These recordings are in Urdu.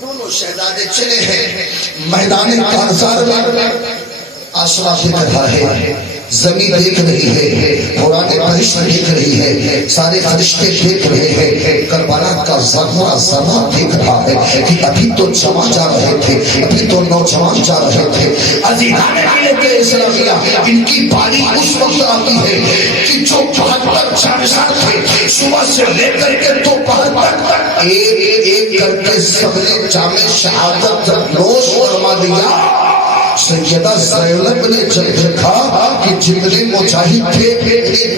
دونوں شہزادے چلے ہیں میدان کارزار میں. آسمان دکھ رہا ہے، زمین دیکھ رہی ہے، قرآن فرشت دیکھ رہی ہے، سارے فرشتے دیکھ رہے ہیں. کربلا کا ذرہ ذرہ دیکھ رہا ہے کہ ابھی تو جوان جا رہے تھے، ابھی تو نوجوان جا رہے تھے. عزیزان ملت اسلامیہ، ان کی باری اس وقت آتی ہے کہ جو 72 سال تھے، صبح سے لے کر کے دوپہر تک ایک ایک کر کے سب نے جام شہادت نوش فرما دیا. سیدہ زینب نے جب دیکھا کہ جتنے مجاہد تھے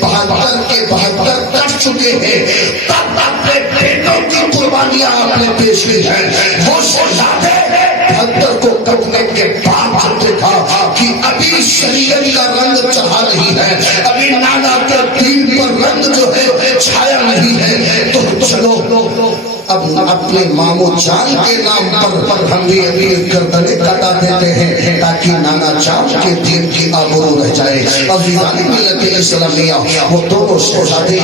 72 کے 72 کٹ چکے ہیں، تب اپنے بیٹوں کی قربانیاں آپ نے پیش کی ہیں. وہ شہزادے 72 کو کٹنے کے بعد جب دیکھا کہ ابھی شریعت کا رنگ چڑھا نہیں ہے، ابھی نانا کا دین پر رنگ جو ہے چھایا نہیں ہے، تو چلو اب اپنے مامو جان کے نام پر ہم بھی ابھی گردنیں کٹا دیتے ہیں تاکہ نانا جان کے دین کی آبرو رہ جائے. عزیزان ملت اسلامیہ، وہ دونوں شہزادے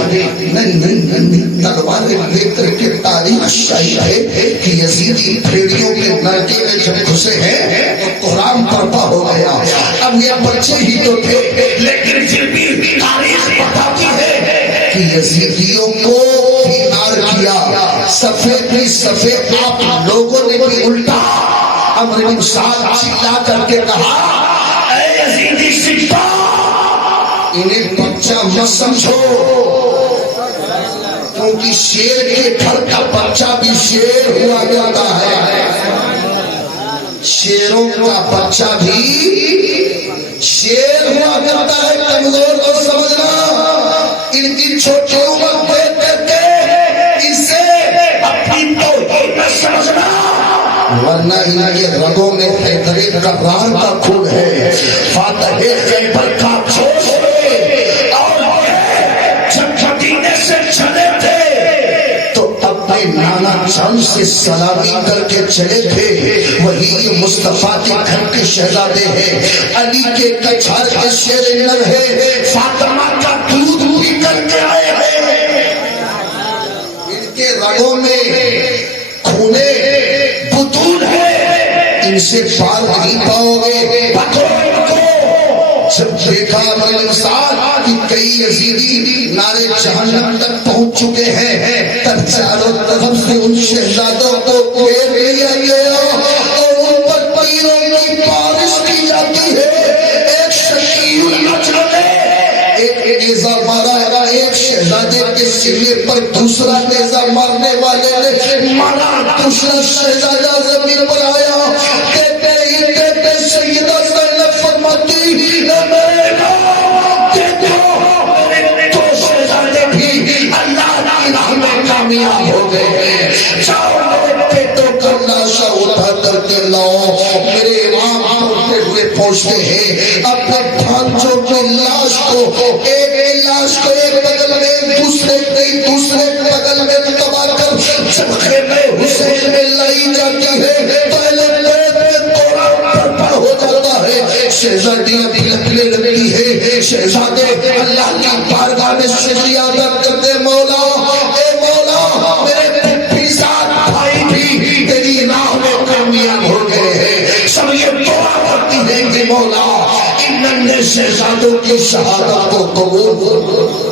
تلواریں لے کر کے تاریخ شاہد ہے کہ یزیدی بھیڑیوں کے نرکے میں جب گھسے ہیں تو قرآن برپا ہو گیا. اب یہ بچے ہی تو تھے، لیکن پھر بھی تاریخ بتاتی ہے کہ یزیدیوں کو فینار کیا. سفید بھی سفید آپ لوگوں نے بھی الٹا. عمرو بن سعد چلا کر کے کہا، اے یزیدی سکھا، انہیں بچہ مت سمجھو، کیونکہ شیر کے گھر کا بچہ بھی شیر ہوا جاتا ہے. شیروں کا بچہ بھی شیر ہوا کرتا ہے. کمزور کو سمجھنا، ان کی چھوٹی عمر دیکھ کر کے اسے اپنی توہین میں سمجھنا، ورنہ ان کے رگوں میں حیدر کرار کا خون ہے، فاتح خیبر کا جوش ہے. اور جب مدینے سے چلے تھے تو اپنے نانا جان سے سلامی کر کے چلے تھے. وہی مصطفیٰ کے گھر کے شہزادے ہیں، علی کے کچھار کے شیر نر ہے، فاطمہ کا دودھ پی کر کے آئے ہیں. ان کے رگوں میں خونے بطون ہے، ان سے پار نہیں پاؤ گے. جب دیکھا انسان کہ کئی یزیدی نارے جہنم تک پہنچ چکے ہیں، تب چاروں طرف سے ان شہزادوں کو گھیر لیا گیا اور ان پر تیروں کی بارش کی جاتی ہے. ایک شقی النجل نے ایک نیزہ مارا، ایک شہزادے کے سینے پر دوسرا نیزہ مارنے والے نے مارا، دوسرا شہزادہ زمین پر آیا. کہتے ہی کہتے سیدہ زینب فرماتی، کامیاب ہو گئے. جاؤ بیٹوں کا لاشا اٹھا کر کے لاؤ. میرے امام ہوتے ہوئے پہنچتے ہیں اپنے بھانجوں کی لاش کو، ایک لاش کو ایک بغل میں، دوسرے بغل میں دبا کر جب خیمے حسین میں لائی جاتی ہے تو برپا ہو جاتا ہے. شہزادیاں بھی لگنے لگتی ہے. شہزادے اللہ کی بارگاہ میں شکریہ ادا کرتے، مولا اے مولا، میرے پیساد بھائی بھی تیری راہ میں کامیاب ہو گئے ہیں. سب یہ دعا کرتی ہے کہ مولا ان ننھے شہزادوں کی شہادت کو قبول کر.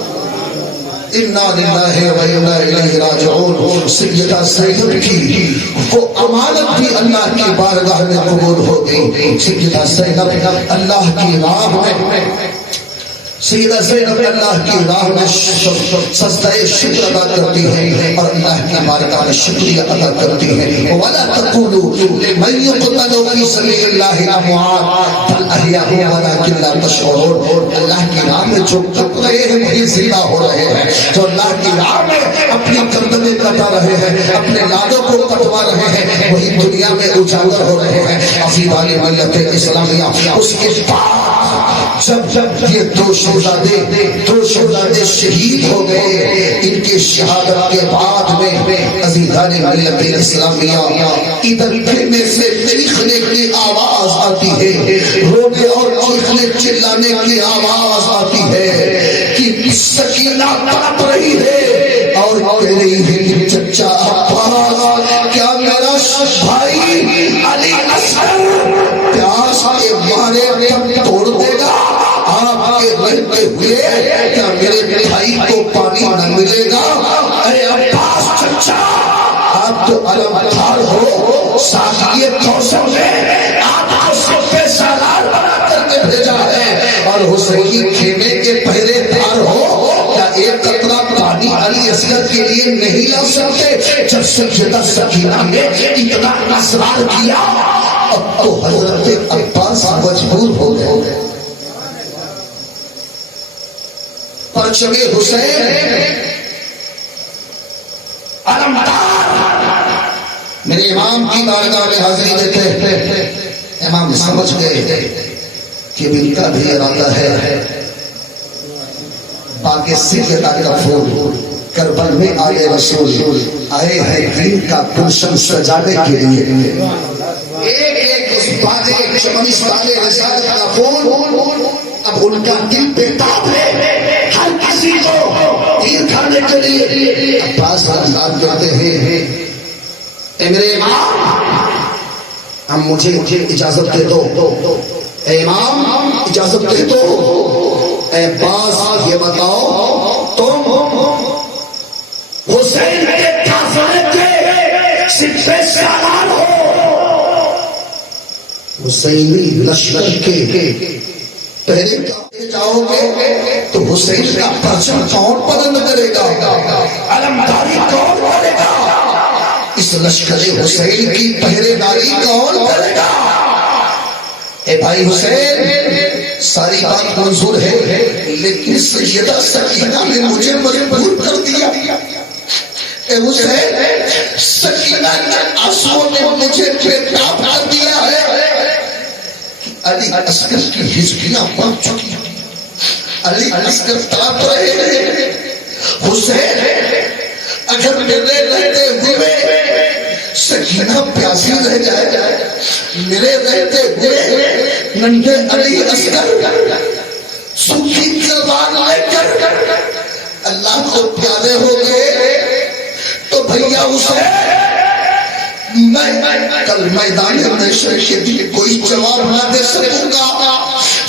انا للہ و انا الیہ راجعون. سیدہ زینب کی وہ امانت بھی اللہ کی بارگاہ میں قبول ہو گئی. سیدہ زینب اللہ کی راہ میں، سیدہ زینب اللہ کی راہ میں سجدہ شکر ادا کرتی ہے اور اللہ کی بارگاہ میں شکریہ ادا کرتی ہے. وَلَا تَقُولُوا لِمَن يُقْتَلُ فِي سَبِيلِ اللَّهِ أَمْوَاتٌ بَلْ أَحْيَاءٌ وَلَٰكِن لَّا تَشْعُرُونَ. اللہ کی راہ میں جو کٹ رہے ہیں وہی زندہ ہو رہے ہیں، جو اللہ کی راہ میں اپنی گردنیں کٹا رہے ہیں، اپنے لادوں کو کٹوا رہے ہیں، وہی دنیا میں اجاگر ہو رہے ہیں. عزیزان ملت اسلامیہ، اس کے بعد جب یہ دو شہزادے شہید ہو گئے، ان کے شہادت کے بعد میں عزیزان ملت اسلامیہ ادھر گھرنے سے چیخنے کی آواز آتی ہے، رونے اور چیخنے چلانے کی آواز آتی ہے کہ سکینہ تڑپ رہی ہے اور کہہ رہی ہے کہ چچا عباس، کیا میرا بھائی علی اصغر پیاس کے مارے کب توڑ دے گا آپ کے رہتے ہوئے؟ کیا میرے بھائی کو پانی نہ ملے گا؟ اے عباس چچا آپ تو علمدار ہو، ساقیے کوثر میں آپ کو صفے سالار بنا کر کے بھیجا ہے اور حسین خیمے کے پہرے دار ہو، کیا ایک قطرہ پانی علی اصغر کے لیے نہیں لا سکتے؟ جب سیدہ سکینہ نے اتنا اصرار کیا اب تو حضرت عباس مجبور ہو گئے۔ پرچم حسین علمدار میرے امام کی بارگاہ میں حاضری دیتے، امام سمجھ گئے کہ ان کا بھی ارادہ ہے باقی سیدہ کا پھول کربل میں آئے رسول آئے ہیں دین کا گلشن سجانے کے لیے، ایک ایک اس بازے چمنی سالے رسالت کا پھول اب ان کا دل پہ تاب ہے ہر کسی کو دین کھانے کے لیے۔ عباس رضی کہتے ہیں اے میرے امام اب مجھے اجازت دے دو، اے امام اجازت دے دو، اے عباس یہ بتاؤ تم حسین کے کافرے کے سپہ سالار ہو، حسینی لشکر کے پہلے جاؤ گے تو حسین کا پرچم کون بلند کرے گا؟ علمداری کون کرے گا؟ اس لشکر حسین کی پہرے داری کون کرے گا؟ اے بھائی حسین ساری بات منظور ہے لیکن سیدہ سکینہ نے مجھے مجبور کر دیا۔ اے حسین سکینہ کے آنسوؤں نے مجھے بےتاب کر دیا ہے۔ علی اصغر کی ہجریاں بڑھ چکی ہیں، علی اصغر تڑپ رہے ہیں۔ حسین اگر میرے رہتے ہوئے سکینہ پیاسی رہ جائے، میرے رہتے ہوئے ننھے علی اصغر سوکھی تلوار لے کر اللہ کو پیارے ہو گئے تو بھیا حسین میں کل میدان محشر کے لیے کوئی جواب نہ دے سکوں گا۔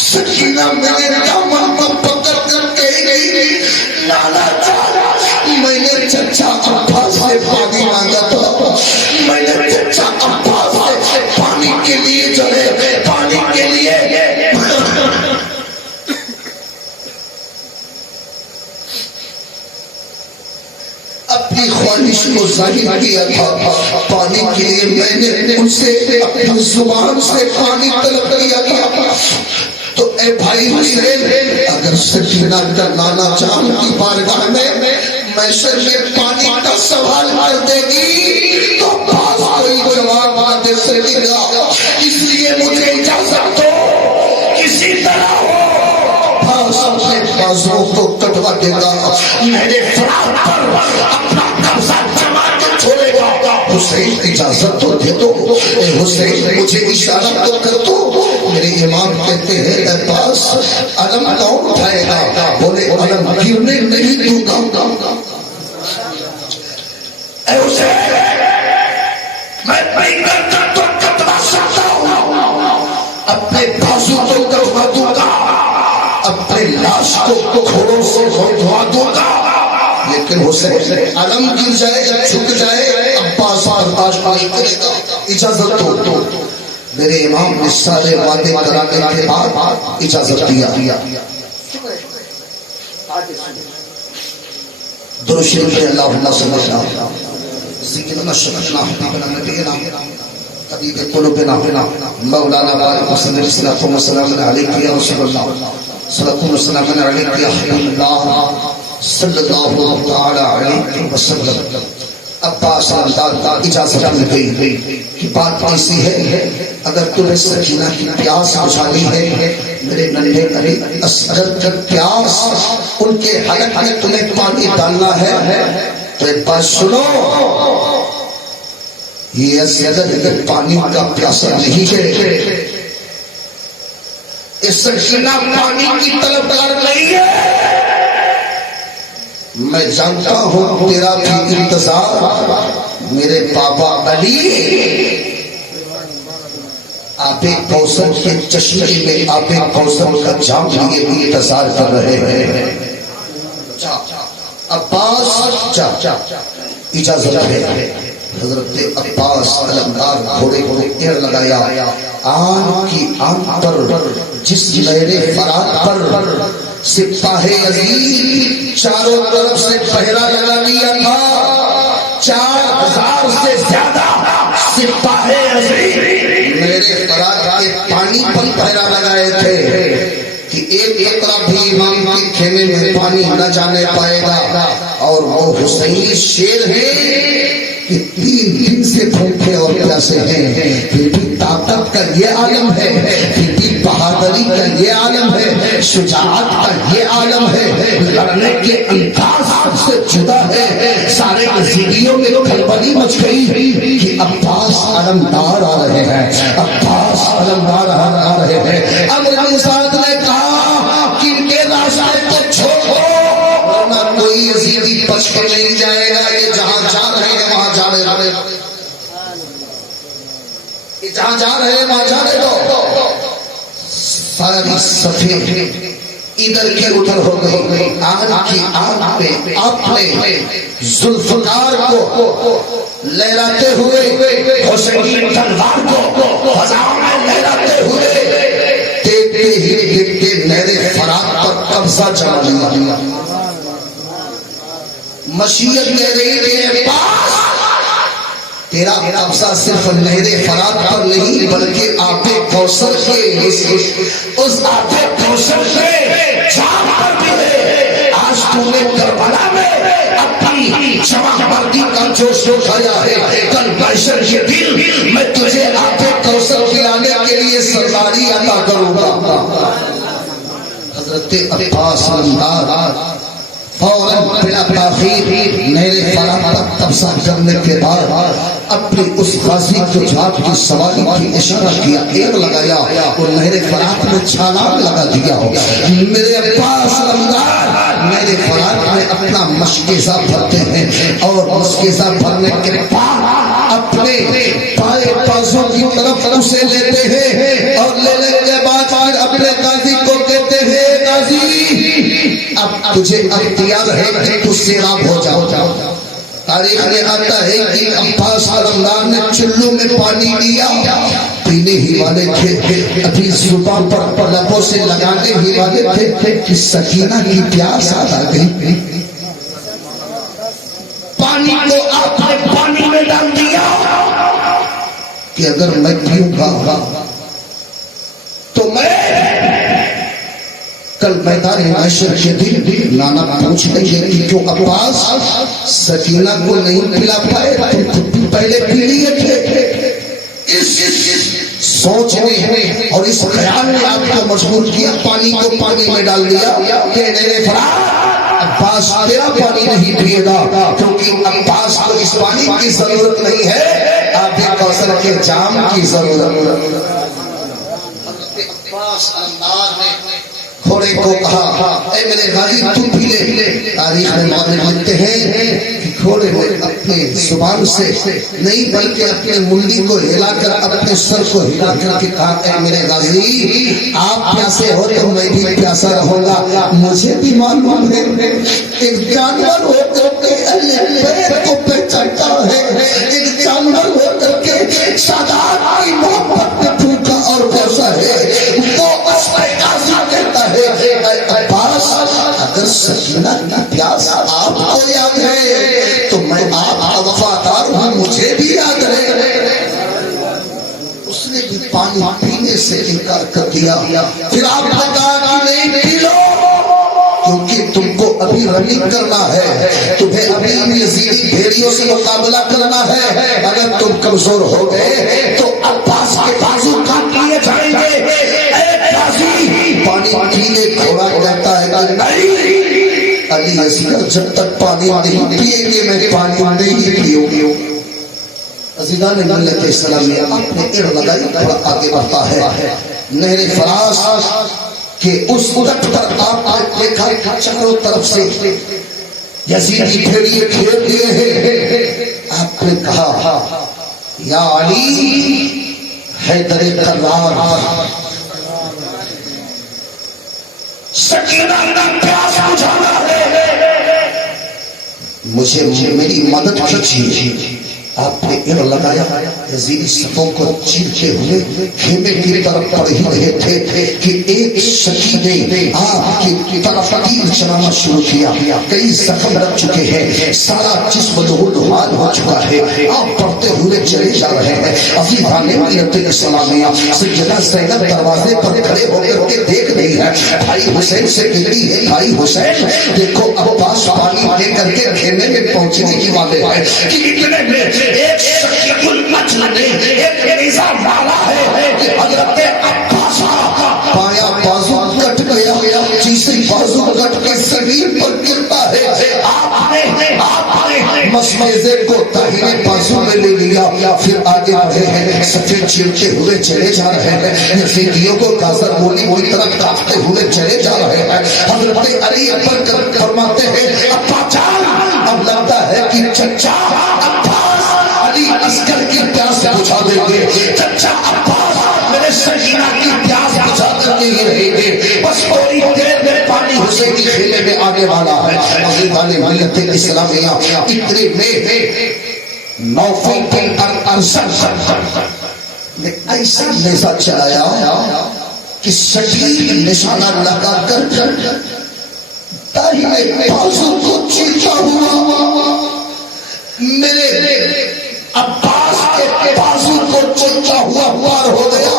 سکینہ میرے دامن کو پکڑ کر کہے گئی لالا جان میں نے چچا عباس سے پانی مانگا تھا، میں نے چچا عباس سے پانی کے لیے جو ہے پانی کے لیے اپنی خواہش کو ظاہر کیا تھا، پانی کے لیے میں نے ان سے اپنی زبان سے پانی طلب کیا تھا۔ تو اے بھائی حسین اگر سکینہ کا نانا جان کی بارگاہ میں محشر میں پانی کا سوال کر دے گی تو پاس کوئی جواب نہ دے سکے گا، اس لیے مجھے اجازت دو کسی طرح ہو اپنے بازوں کو کٹوا دے گا، میرے فرات پر اپنا قبضہ جما کے چھوڑے گا۔ حسین اجازت تو دے دو، اے حسین مجھے اشارہ تو کر دو۔ میرے امام کہتے ہیں اے عباس علم کون اٹھائے گا؟ بولے علم گرنے نہیں دوں گا۔ اے حسین میں پیغمبر کا تو کتنا سکتا ہوں، اپنے بازو کو کٹوا دوں گا، اپنے لاش کو گھوڑوں سے دھوا دوں گا، لیکن حسین علم گر جائے جھک جائے عباس برداشت نہیں کرے گا، اجازت دو۔ میرے امام نے سارے وعدے کرانے کے بعد اجازت دیا۔ درود شریف پڑھیں اللہم صلی اللہ سیدنا شفیعنا حبیبنا نبینا طبیب قلوبنا مولانا بارک وسلم صلاۃ و سلام علیک یا رسول اللہ، صلاۃ و سلام علیک یا حبیب اللہ صلی اللہ تعالی علیہ وسلم۔ عباس رضی اجازت مل گئی کہ بات ایسی ہے اگر تمہیں سکینہ کی پیاس بجھانی ہے، میرے ننھے علی اصغر کی پیاس ان کے حلق میں تمہیں پانی ڈالنا ہے تو ایک بات سنو، یہ اصغر پانی کا پیاسا نہیں ہے، اس سکینہ پانی کی طلبگار نہیں ہے۔ میں جانتا ہوں تیرا بھی انتظار میرے بابا علی آب کوثر کے چشمے میں آب کوثر کا جام لیے بھی انتظار کر رہے ہیں. عباس اجازت ہے. حضرت عباس علمدار گھوڑے کو ایر لگایا. آن کی آن پر جس لہر فرات پر سپاہ عزیز چاروں طرف سے پہرا لگا دیا تھا. 4000 سے زیادہ سپاہ عزیز میرے فرات کے پانی پر پہرا لگائے تھے کہ ایک قطرہ بھی امام کے خیمے میں پانی نہ جانے پائے گا. اور وہ حسینی شیر ہے کہ 3 دن سے بھوکے اور پیاسے ہیں، پھر بھی طاقت کا یہ عالم ہے، پھر بھی بہادری کا یہ عالم ہے، شجاعت کا یہ عالم ہے، لڑنے کے انداز سب سے جدا ہے. سارے زندگیوں میں کھلبلی مچ گئی کہ عباس علمدار آ رہے ہیں، عباس علمدار آ رہے ہیں. اب رضی صاحب نے کہا کہ ان کے راستے کو چھوڑو ورنہ کوئی یزیدی بچ کے نہیں جائے گا. یہ جہاں جا رہے ہیں وہاں جانے دو، یہ جہاں جا رہے ہیں وہاں جانے دو. ساری صفیں ادھر کی ادھر ہو گئی. آن کی آن پہ آپ نے ذوالفقار کو لہراتے ہوئے، حسین تلوار کو فضاؤں میں لہراتے ہوئے دیکھتے ہی دیکھتے نہر فرات پر قبضہ جما لیا. مشیت لے رہی تیرے پاس، تیرا قبضہ صرف نہر فرات پر نہیں بلکہ آب کوثر کے اس آب کوثر کے جام پر بھی ہے. آج تو نے کربلا میں اپنی شمع مردی کا جوش اٹھایا ہے، کل محشر کے دن میں تجھے آب کوثر پلانے کے لیے سرداری عطا کروں گا. حضرت عباس علمدار فوراً بلا تاخیر نہر فرات پر قبضہ کرنے کے بعد اپنی اس غازی کو جات کی سواری کی اشارہ کیا، ایر لگایا اور نہر فرات میں چھلانگ لگا دیا. میرے عباس علمدار نہر فرات میں اپنا مشکیزہ بھرتے ہیں اور مشکیزہ بھرنے کے بعد اپنے پائے بازوں کی طرف اسے لیتے ہیں اور لینے کے بعد اپنے غازی کو کہتے ہیں غازی اب تجھے اختیار ہے کہ تو سیراب ہو جاؤ. تاریخ میں آتا ہے کہ عباس علمدار نے چلو میں پانی لیا، پینے ہی والے تھے، ابھی زبان پر لبوں سے لگانے ہی والے تھے کہ سکینہ کی پیاس آ گئی. پانی کو آپ نے پانی میں ڈال دیا کہ اگر میں پیوں گا تو میں کل میدان محشر کے دن لانا پوچھ لیں گے کہ کیوں عباس سکینہ کو نہیں پلا پائے، تم پہلے پی لیے تھے. اس سوچ نے اور اس خیال نے آپ کو مشغول کیا، پانی کو پانی میں ڈال دیا کہ نہر فرات عباس تیرا پانی نہیں پیے گا، کیونکہ عباس کو اس پانی کی ضرورت نہیں ہے، آب کوثر کے جام کی ضرورت. عباس علمدار نے گھوڑے کو کہا اے میرے غازی تم بھی لے. تاریخ میں معلوم لکھتے ہیں کہ گھوڑے نے اپنے زبان سے نہیں بلکہ اپنے منڈی کو ہلا کر اپنے سر کو ہلا کر کے کہا اے میرے غازی آپ پیاسے ہو تو میں بھی پیاسا رہوں گا. مجھے بھی معلوم ہے ایک جانور ہو کر کے پیٹ کو پہچانتا ہے، ایک جانور ہو کر کے سادات کی محبت میں پھوکا اور پیاسا ہے. وہ اس میں غازی کہتا ہے عباس اگر سکینہ کی پیاس آپ کو یاد ہے تو میں آپ کا وفادار ہوں، مجھے بھی یاد ہے. اس نے بھی پانی پینے سے انکار کر دیا. پھر آپ نے کہا کہ نہیں پی لو کیونکہ تم کو ابھی رننگ کرنا ہے، تمہیں ابھی یزیدی بھیڑیوں سے مقابلہ کرنا ہے. اگر تم کمزور ہو گئے تو عباس کے بازو کاٹ لیے جائیں گے. پانی پینے گھوڑا کہتا ہے کہ نہیں علی اصغر جب تک پانی نہیں پیئیں گے میں پانی نہیں پیوں. عزیزان ملت اسلامیہ آپ نے اڑ لگائی، تھوڑا آگے بڑھتا ہے. نہر فرات کہ اس تٹ پر آپ نے دیکھا چاروں طرف سے یزید پھیڑیے کھیل دیے ہیں. آپ نے کہا یا علی حیدر کرار سکینہ کا پیاس بجھانا ہے, مجھے میری مدد کیجیے. آپ نے ایر لگایا. یزیدی صفوں کو چیرتے ہوئے خیمے کی طرف پڑھ ہی رہے تھے کہ ایک شکی نے آپ کی طرف تیر چلانا شروع کیا. کئی زخم لگ چکے ہیں, سارا جسم لہو-لہان ہو چکا ہے. آپ پڑھتے ہوئے چلے جا رہے ہیں. عزیزان ملت اسلامیہ, سیدہ زینب دروازے پر کھڑے ہو کر کے دیکھ رہی ہے. بھائی حسین سے کہتی ہے بھائی حسین دیکھو عباس پانی لے کر کے خیمے میں پہنچنے کی والے ہے کہ اتنے میں ایک شکیت المجل نے ایک نظام ڈالا ہے کہ حضرت عباس پایا بازو کٹ گیا, تیسری بازو کٹ کے زمین پر گرتا ہے. آپ نے مسمیزے کو داہنے بازو میں لے لیا, پھر آگے بڑھے ہیں. سفید چیرتے ہوئے چلے جا رہے ہیں. یزیدیوں کو گازر مولی مولی طرف کاٹتے ہوئے چلے جا رہے ہیں. حضرت علی اکبر کر فرماتے ہیں ابا جان اب لگتا ہے کہ چچا عباس علی عسکر کی پیاس بجھا دیں گے. چچا عباس میرے سکینہ کی پیاس بجھا کر نہیں رہیں گے. بس تھوڑی دیر میں پانی حسین کی خیمے میں آنے والا ہے. عزیزان ملت اسلامیہ, اتنے میں نوفل بن ارسل نے ایسا نیزہ چلایا کہ سٹیک نشانہ لگا کر داہنے بازو کو چیرتا ہوا میرے عباس کے بازو کو چیرتا ہوا وار ہو گیا.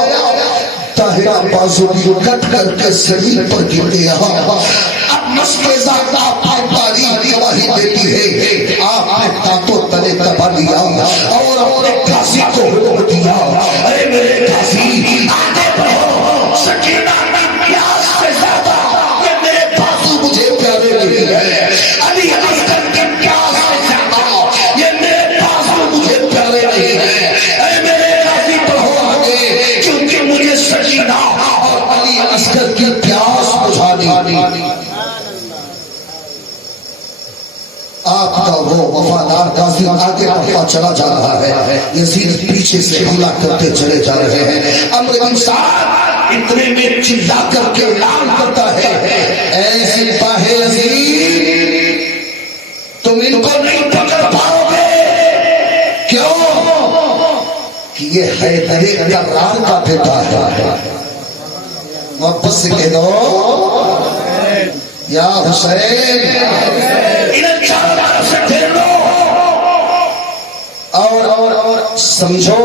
داہنا بازو بھی کٹ کر کے زمین پر گر گیا. اب مسکیزہ کا پاری گواہی دیتی ہے. آپ نے دانتوں تلے دبا لیا اور اپنے غازی کو روک دیا. اے میرے غازی آگے بڑھو, سکینہ کا پیاس سے زیادہ یہ میرے بازو مجھے پیارے نہیں ہے. علی عسکر کے پیاس سے زیادہ یہ میرے بازو مجھے پیارے نہیں ہے. اے میرے غازی بڑھو آگے, کیونکہ مجھے سکینہ اور علی عسکر کی پیاس بجھانی. آپ کا وہ وفادار غازی آگے بڑھتا چلا جا رہا ہے. یزید پیچھے سے حملہ کرتے چلے جا رہے ہیں. امر بن سعد اتنے میں چلا کر کے اعلان کرتا ہے اے سپاہ یزید تم ان کو نہیں پکڑ پاؤ گے. کیوں کہ یہ حیدر کرار کا بیٹا ہے. واپس سے کہہ دو یا حسین انہیں چاروں سے پھیر لو اور سمجھو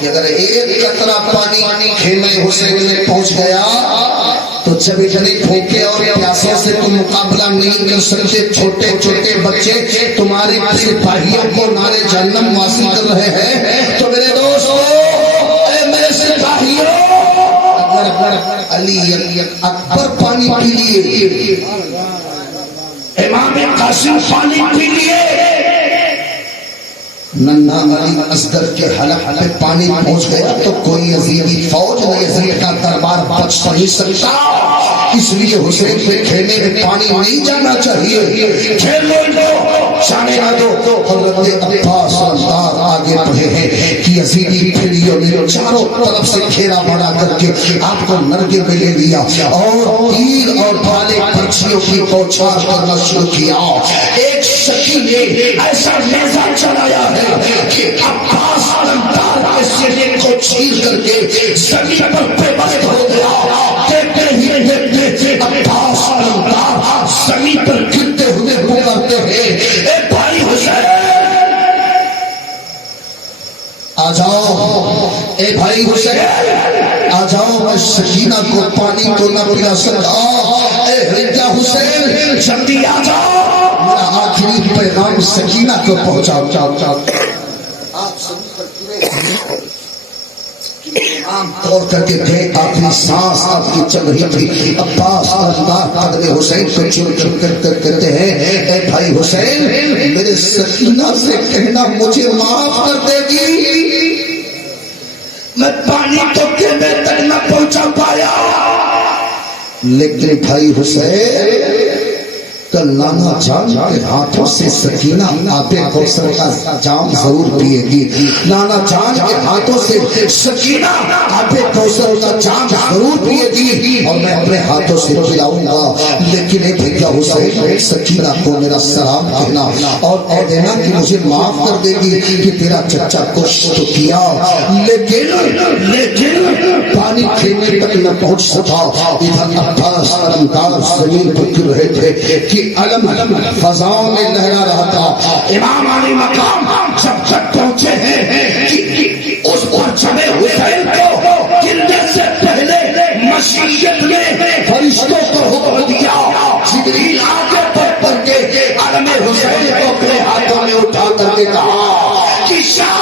کہ اگر ایک قطرہ پانی خیمے حسین میں پہنچ گیا تو جب اتنے بھوکے اور پیاسوں سے تم مقابلہ نہیں کر سکتے. چھوٹے چھوٹے بچے تمہارے سپاہیوں کو نارے جہنم واصل کر رہے ہیں. تو میرے دوستو اے میرے سپاہیوں, علی اکبر پانی پی لیے, امام قاسم پانی پی لیے, ننھا علی اصغر کے حلق پہ پانی پہنچ گیا تو کوئی یزیدی فوج نہ یزید کا دربار بچ نہیں سکتا. اس لیے حسین کے خیمے میں پانی نہیں جانا چاہیے. کھیل لو شانے نہ دو. حضرت عباس سردار آگے بڑھے ہیں کہ یزیدی پھیڑیوں نے چاروں طرف سے گھیرا بنا کر کے آپ کو نرگے میں لے لیا اور تیر اور بالے پرچیوں کی بوچھار کرنا شروع کیا. ایک شکی نے ایسا نیزہ چلایا ہے کہ عباس سردار کے سینے کو چیر کر کے زمین پر بے بس ہو گیا. دیکھتے ہی دیکھتے عباس سردار زمین پر گرتے ہوئے پکارتے ہیں اے بھائی حسین آ جاؤ, اے بھائی حسین آ جاؤ, میں سکینہ کو پانی کو نہ پلا سکتا. اے رجا حسین جلدی آ جاؤ, میرا آخری پیغام سکینہ کو پہنچاؤ. آپ عام طور کر کے دیکھ اپنی سانس آپ کی چل رہی تھی. عباس سردار قدر حسین کو چور چور کر کہتے ہیں اے بھائی حسین میرے سکینہ سے کہنا مجھے معاف کر دے گی, میں پانی تو خیمے تک نہ پہنچا پایا. لیکن بھائی حسین تو لانا جان کے ہاتھوں سے سکینہ آب کوثر کا جام ضرور پیے گی. لانا جان کے ہاتھوں سے سکینہ آب کوثر کا جام ضرور پیے گی اور میں اپنے ہاتھوں سے پلاؤں گا. لیکن اے بھیا حسین سکینہ کو میرا سلام کہنا اور کہہ دینا کہ مجھے معاف کر دے گی کہ تیرا چچا کچھ تو کیا لیکن پانی کھینے تک نہ پہنچ سکا. ادھر عباس علمدار زمین پر گر رہے تھے کہ علم فضاؤں میں لہرا رہا تھا. امام علی مقام جب تک پہنچے ہیں کہ اس پر چڑھے حسین کو گرنے سے پہلے مشیت نے فرشتوں کو حکم دیا. جبریل آگے بڑھ کے علم حسین کو اپنے ہاتھوں میں اٹھا کر کے کہا کہ شاہ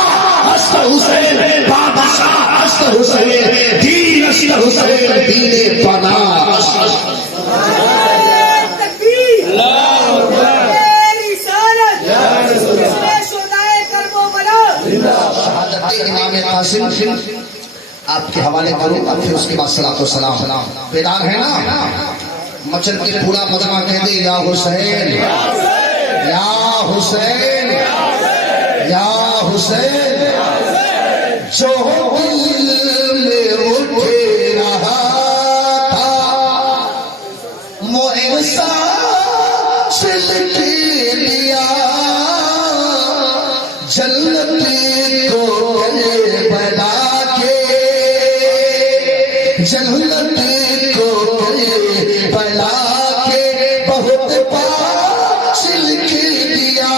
حسن حسین بادشاہ حسن حسین دین حسن حسین دین پناہ. امام قاسم آپ کے حوالے کروں گا پھر اس کے بعد صلاۃ و سلام. بیدار ہے نا؟ مچل کے پورا مدنہ کہہ دے یا حسین یا حسین یا حسین. جو دل میں اٹھ رہا تھا وہ احساس لکھ لیا. جنت کو کربلا کے جنت کو کربلا کے بہت پاس لکھ دیا.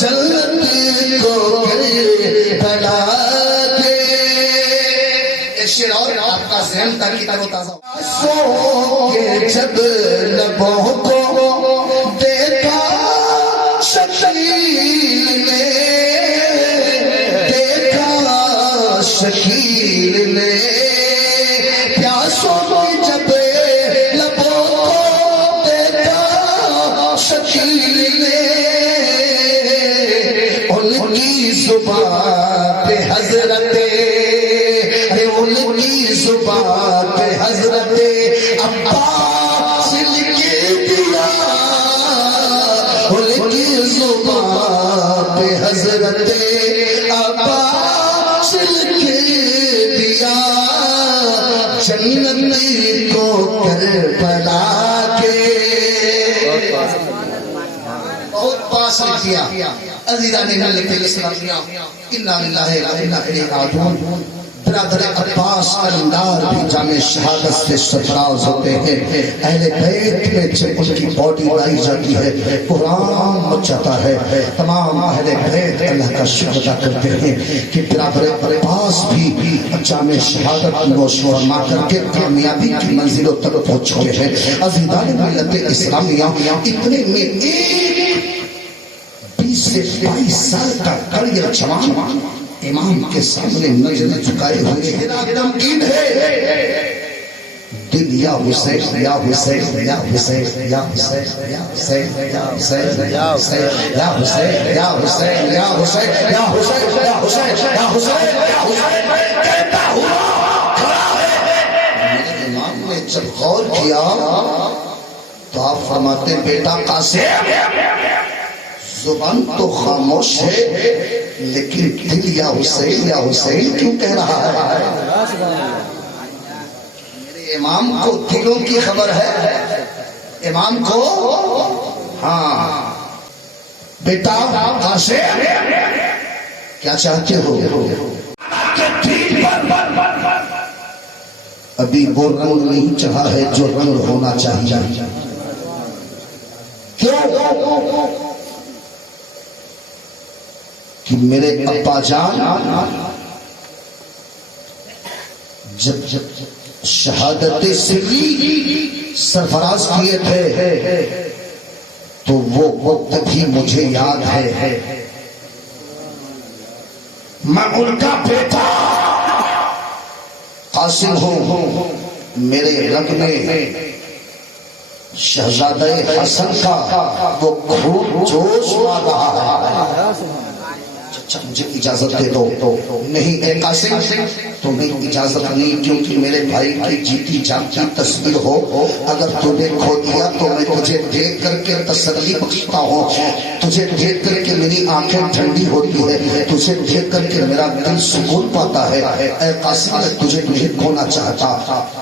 جنت کو کربلا کے. ایک شعر اور آپ کا ذہن تک کی طرح تازہ سو کے جب لبوں کو دیکھا شکیل نے دیکھا شکیل نے پیاسوں میں جب لبوں کو دیکھا شکیل نے. ان کی زبان پہ حضرت ان کی زبان پہ حضرت عباس لکھ دیا. ان کی زبان پہ حضرت عباس لکھ دیا. جنت کو کربلا کے بہت پاس لکھ دیا. عزیزان ملک الاسلامیہ انا للہ و انا الیہ راجعون. برادر عباس علمدار بھی جامع شہادت سے سرفراز ہوتے ہیں. اہل بیت میں جب ان کی باڈی لائی جاتی ہے قرآن مچ جاتا ہے. تمام اہل بیت اللہ کا شکر ادا کرتے ہیں کہ برادر عباس بھی جامع شہادت نوش فرما کر کے کامیابی کی منزلوں تک پہنچ چکے ہیں. عزیزان ملت اسلامیہ اتنے میں ایک 20 سے 22 سال کا کڑی جوان امام کے سامنے نظر جھکائے ہوئے تمکین ہے. دل یا حسین یا حسین یا حسین یا حسین یا حسین یا حسین یا حسین یا حسین یا حسین یا حسین یا حسین یا حسین یا حسین یا حسین کہتا ہوا کھڑا ہے. میرے امام نے جب غور کیا تو آپ فرماتے بیٹا قاسم زبان تو خاموش ہے لیکن دل یا حسین کیوں کہہ رہا ہے. میرے امام کو دلوں کی خبر ہے. امام کو ہاں بیٹا قاسم کیا چاہتے ہو؟ ابھی وہ رنگ نہیں چڑھا ہے جو رنگ ہونا چاہیے. کیوں کہ میرے ابا جان جب شہادت سری سرفراز کیے تھے تو وہ وقت بھی مجھے یاد ہے. میں ان کا بیٹا قاسم ہوں. میرے رگ میں شہزادہ حسن کا وہ خون جوش مار رہا ہے. چچا مجھے اجازت دے دو. نہیں اے قاسم تمہیں اجازت نہیں, کیونکہ میرے بھائی کی جیتی جاگتی تصویر ہو, اگر تمہیں کھو دیا تو میں تجھے دیکھ کر کے تسلی بخشتا ہوں, تجھے دیکھ کر کے میری آنکھیں ٹھنڈی ہوتی ہے, تجھے دیکھ کر کے میرا دل سکون پاتا ہے. اے قاسم میں تجھے نہیں کھونا چاہتا.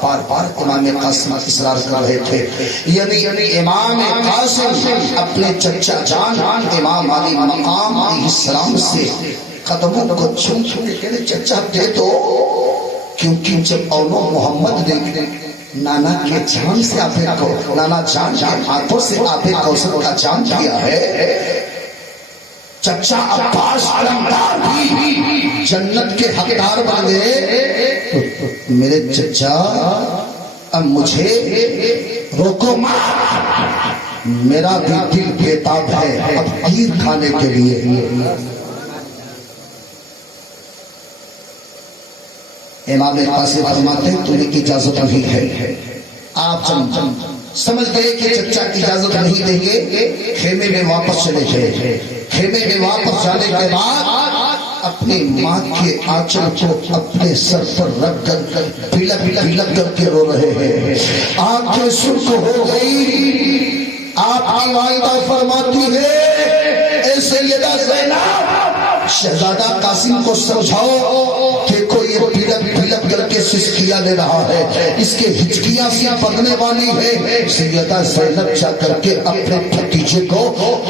بار بار امام قاسم اصرار کر رہے تھے. یعنی امام قاسم اپنے چچا جان امام علی مقام علیہ السلام سے قدموں کو چھوم چھوم کے چچا دے دو, کیونکہ جب اولو محمد نے نانا کے جان سے آبے کو, نانا جان ہاتھوں سے آبے کوثر کا جان کیا ہے, چچا عباس علمدار بھی جنت کے حقدار بنے. میرے چچا اب مجھے روکو مت, میرا بھی دل بےتاب ہے اب تیر کھانے کے لیے. امام قاسم فرماتے ہیں تمہیں اجازت نہیں ہے. آپ سمجھ گئے کہ چچا اجازت نہیں دیں گے, خیمے میں واپس چلے گئے. خیمے میں واپس جانے کے بعد اپنی ماں کے آنچل کو اپنے سر پر رکھ کر بلک بلک کر کے رو رہے ہیں. آنکھیں سرخ ہو گئی. آپ کی والدہ فرماتی ہے اے سیدہ زینب شہزادہ قاسم کو سمجھاؤ, دیکھو یہ بلک بلک کر کے سسکیاں لے رہا ہے, اس کے ہچکیاں سے پکنے والی ہے. سیدہ زینب جا کر کے اپنے بھتیجے کو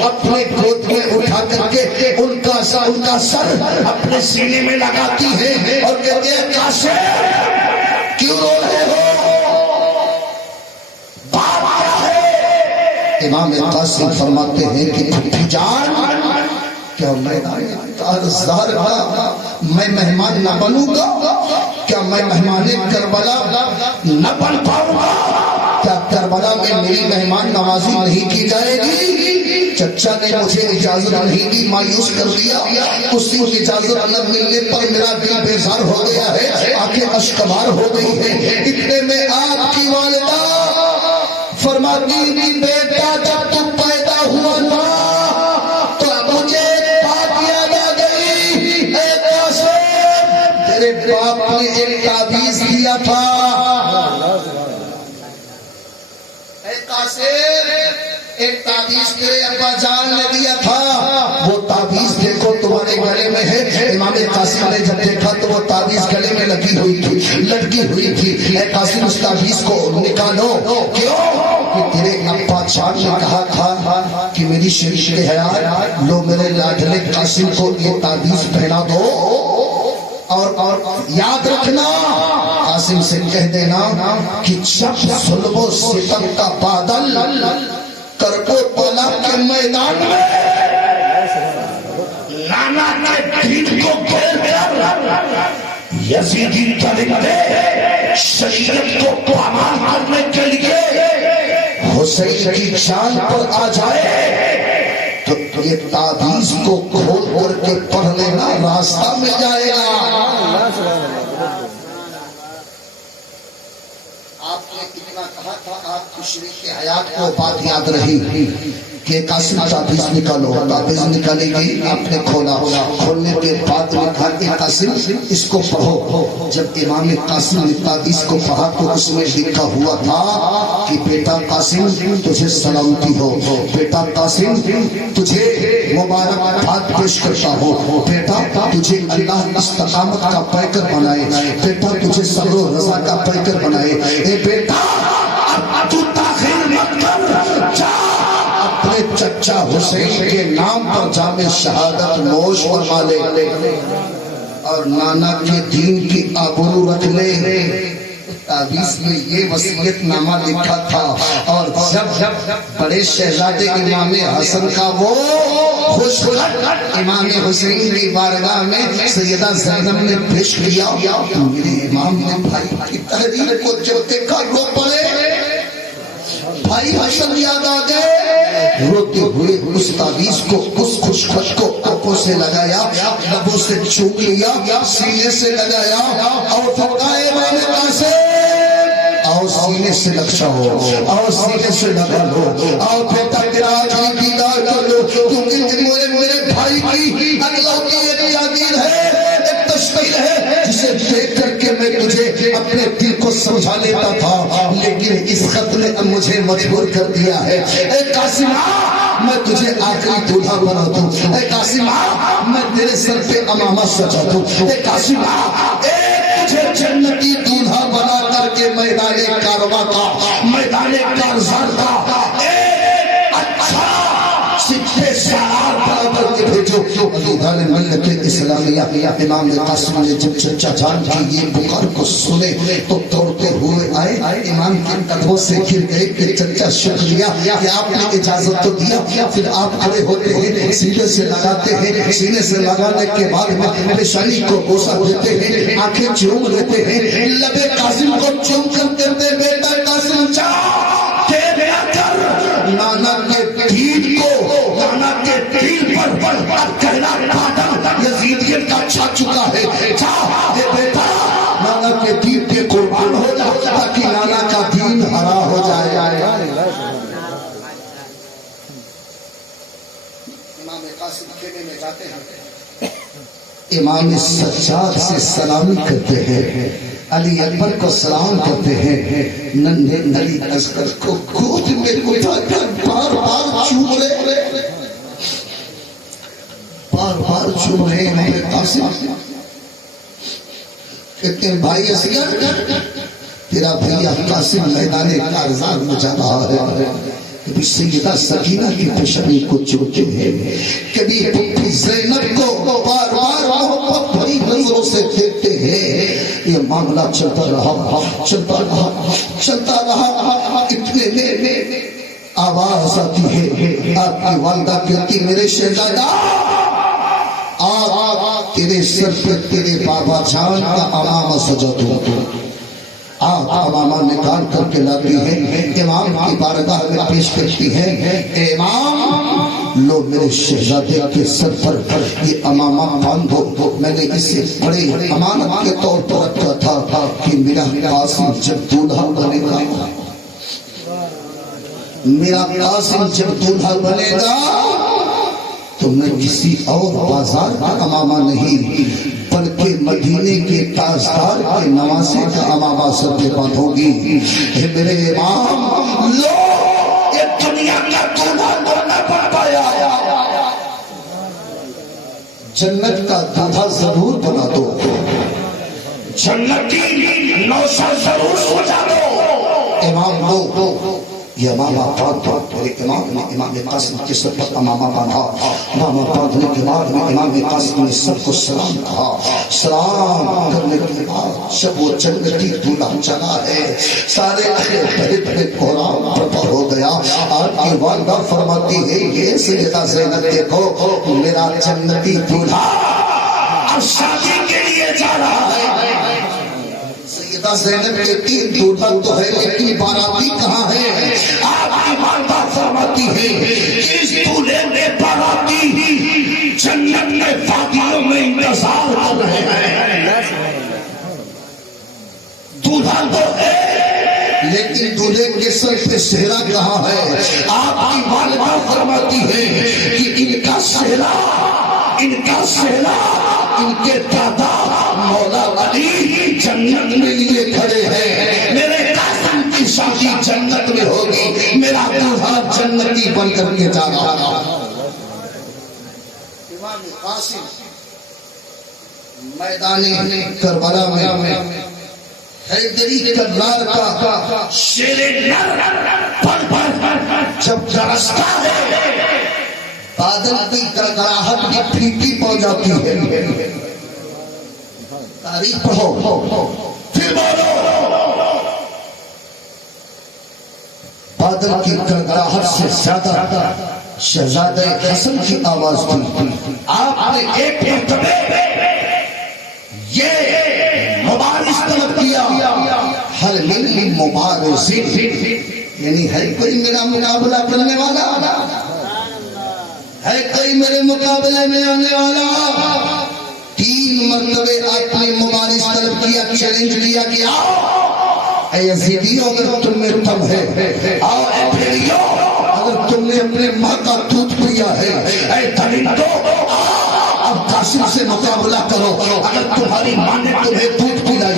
اپنے گود میں اٹھا کر کے ان کا سر اپنے سینے میں لگاتی ہے اور کہتے ہیں قاسم کیوں رو رہے ہو, باپ آیا ہے. امام قاسم فرماتے ہیں کہ بھتی جان کیا میں مہمان نہ بنوں گا, کیا میں مہمان کربلا نہ بن پاؤں گا, کیا کربلا میں میری مہمان نوازی نہیں کی جائے گی. چچا نے مجھے اجازت نہیں دی, مایوس کر دیا. اس کی اجازت نہ ملنے پر میرا دل بیزار ہو گیا ہے, آنکھیں اشکبار ہو گئی ہے. اتنے میں آپ کی والدہ فرماتی بیٹا جب تم پیدا ہوا تھا باپ نے ایک تعویذ دیا تھا. اے قاسم ایک تعویذ تیرے ابا جان نے دیا تھا, وہ تعویذ دیکھو تمہارے گلے میں ہے. امام قاسم نے جب دیکھا تو وہ تعویذ گلے میں لگی ہوئی تھی, لٹکی ہوئی تھی. اے قاسم اس تعویذ کو نکالو. کیوں کہ تیرے ابا جان نے کہا تھا کہ میری شریف حیات لو میرے لاڈلے قاسم کو یہ تعویذ پہنا دو, اور یاد رکھنا قاسم سے کہہ دینا کہ جب ظلم و ستم کا بادل کربو بالا کے میدان میں نانا کے دین کو گھیر کر یزیدی درندے شریعت کو پامال کرنے کے لیے حسین کی جان پر آ جائے تو یہ تعویذ کو کھول کر کے پڑھ لینا, راستہ مل جائے گا. آپ نے اتنا کہا تھا, آپ کی شریف حیات کو بات یاد رہی کہ قاسم تعویذ نکالو. تعویذ نکالے گی, آپ نے کھولا, کھولنے کے بعد لکھا کہ قاسم اس کو پڑھو. جب امام قاسم نے تعویذ کو پڑھا تو اس میں لکھا ہوا تھا کہ بیٹا قاسم تجھے سلامتی ہو, بیٹا قاسم تجھے مبارکباد پیش کرتا ہوں, بیٹا تجھے اللہ استقامت کا پیکر بنائے, بیٹا تجھے صبر و رضا کا پیکر بنائے. اے بیٹا اب تو تاخیر مت کر, جا اپنے چچا حسین کے نام پر جام شہادت نوش فرما لے اور نانا کے دین کی آبرو رکھ لے. تعویذ میں یہ وصیت نامہ لکھا تھا, اور جب بڑے شہزادے امام حسن کا وہ خوش امام حسین کی بارگاہ میں سیدہ زینب نے پیش کیا, میرے امام نے بھائی کی تحریر کو جو دیکھا رو پڑے. بھائی حسن یاد آ گئے, روتے ہوئے اس تعویذ کو اس خوش کو آنکھوں سے لگایا, لبوں سے چوم لیا, سینے سے لگایا اور فرمایا امام قاسم اور سینے سے لگشا ہو, اور سینے سے لگا لو, اور بیٹا تیرا آج کی دیدار کر لو, کیونکہ میرے بھائی کی اگلوں کی دیکھ کر کے میں تجھے اپنے دل کو سمجھا لیتا تھا، لیکن اس خط نے اب مجھے مجبور کر دیا ہے۔ اے قاسمہ میں تجھے آخری دولہا بنا دوں، اے قاسمہ میں تیرے سر پہ امامہ سجا دوں، اے قاسمہ تجھے جنتی دولہا بنا کر کے میدان کارواں کا، میدان کارزار کا اچھا سپہ سالار بنا کر کے بھیجو۔ لیدان ملت اسلامیہ امام قاسم نے جب چچا جان کی یہ پکار کو سنے تو دوڑتے ہوئے آئے، امام کے قدموں سے گر گئے کہ چچا شکریہ کہ آپ نے اجازت تو دیا۔ پھر آپ کھڑے ہوتے ہیں، سینے سے لگاتے ہیں، سینے سے لگانے کے بعد میں پیشانی کو بوسہ دیتے ہیں، آنکھیں چوم لیتے ہیں، لب قاسم کو چوم کر کہتے ہیں بیٹا قاسم جا نانا کے دین کو، نانا کے دین پر کہنا قادم یزیدیت کا چھا چکا ہے، جا اے بیٹا نانا کے دین کے قربان ہو جا تاکہ نانا کا دین ہرا ہو جائے۔ امام قاسم کھینے میں جاتے ہیں، امام سجاد سے سلامی کرتے ہیں، علی اکبر کو سلام کرتے ہیں، ننھے علی اصغر کو گود میں اٹھا کر بار بار چوم رہے، بار بار چوم رہے امام قاسم۔ کہتے ہیں بھائی اصغر تیرا بھیا قاسم میدان کارزار میں جا رہا ہے، کبھی سیدہ سکینہ کی پیشانی کو چومتے ہیں، کبھی پھپھی زینب کو بار بار محبت بھری نظروں سے دیکھتے ہیں۔ یہ معاملہ چلتا رہا، چلتا رہا، چلتا رہا، اتنے میں آواز آتی ہے، آپ کی والدہ کہتی میرے شہزادہ تیرے سر پہ تیرے بابا جان کا امامہ سجا دو۔ آپ امامہ نکال کر کے لاتی ہے، امام کی بارگاہ میں پیش کرتی ہے، امام لو میرے شہزادے کے سر پر یہ امامہ باندھو، میں نے اسے بڑے امانت کے طور پر رکھا تھا کہ میرا قاسم جب دولہا بنے گا، میرا قاسم جب دولہا بنے گا تو میں کسی اور بازار کا امامہ نہیں بلکہ مدینے کے تاجدار کے نواسے کا امامہ سر پہ باندھوں گی۔ اے میرے امام لو یہ دنیا کا دولہا تو نہ بن پایا، جنت کا دولہا ضرور بنا دو، جنتی نوشہ ضرور سجا دو۔ امام لو یہ امامہ امام قاسم کے سر پر امامہ باندھا، امامہ باندھنے کے بعد میں امام قاسم نے سب کو سلام کہا، سلام کرنے کے بعد جب وہ جنتی دولہا چلا ہے سارے بڑے بڑے کوہرام برپا ہو گیا۔ آپ کی والدہ فرماتی ہے یہ سیدہ زینب دیکھو میرا جنتی دولہا اب شادی کے لیے جا رہا ہے۔ سیدہ زینب کے تین دولہا تو ہے لیکن باراتی کہاں ہے؟ آپ کی والدہ فرماتی ہے کہ اس دولہے میں باراتی جنت میں وادیوں میں انتظار کر رہے ہیں۔ دولہا تو ہے لیکن دولہے کے سر پہ سہرا کہاں ہے؟ آپ کی والدہ فرماتی ہے کہ ان کا سہرا ان کے دادا مولا علی جنت میں لیے کھڑے ہیں، میرے قاسم کی شادی جنت میں ہوگی، میرا دولہا جنتی بن کر کے جا رہا۔ امام قاسم میدان کربلا میں حیدری کرار کا شیر نر جب برستا ہے بادل کی گڑگڑاہٹ کی پھیٹی پڑ جاتی ہے، تاریخ پڑھو پھر بولو، بادل کی گڑگڑاہٹ سے زیادہ شہزادہ حسن کی آواز تھی۔ آپ نے ایک مرتبہ یہ مبارز طلب کیا، ہر من مبارز یعنی ہے کوئی میرا مقابلہ کرنے والا، ہے کوئی میرے مقابلے میں آنے والا؟ تین مرتبے آپ نے مبارز طلب کیا، چیلنج کیا کہ آؤ اے یزیدیوں اگر تم میں دم ہے، آؤ اے بھیڑیوں اگر تم نے اپنے ماں کا دودھ پیا ہے، اے درندوں اب قاسم سے مقابلہ کرو، اگر تمہاری ماں نے تمہیں دودھ پلایا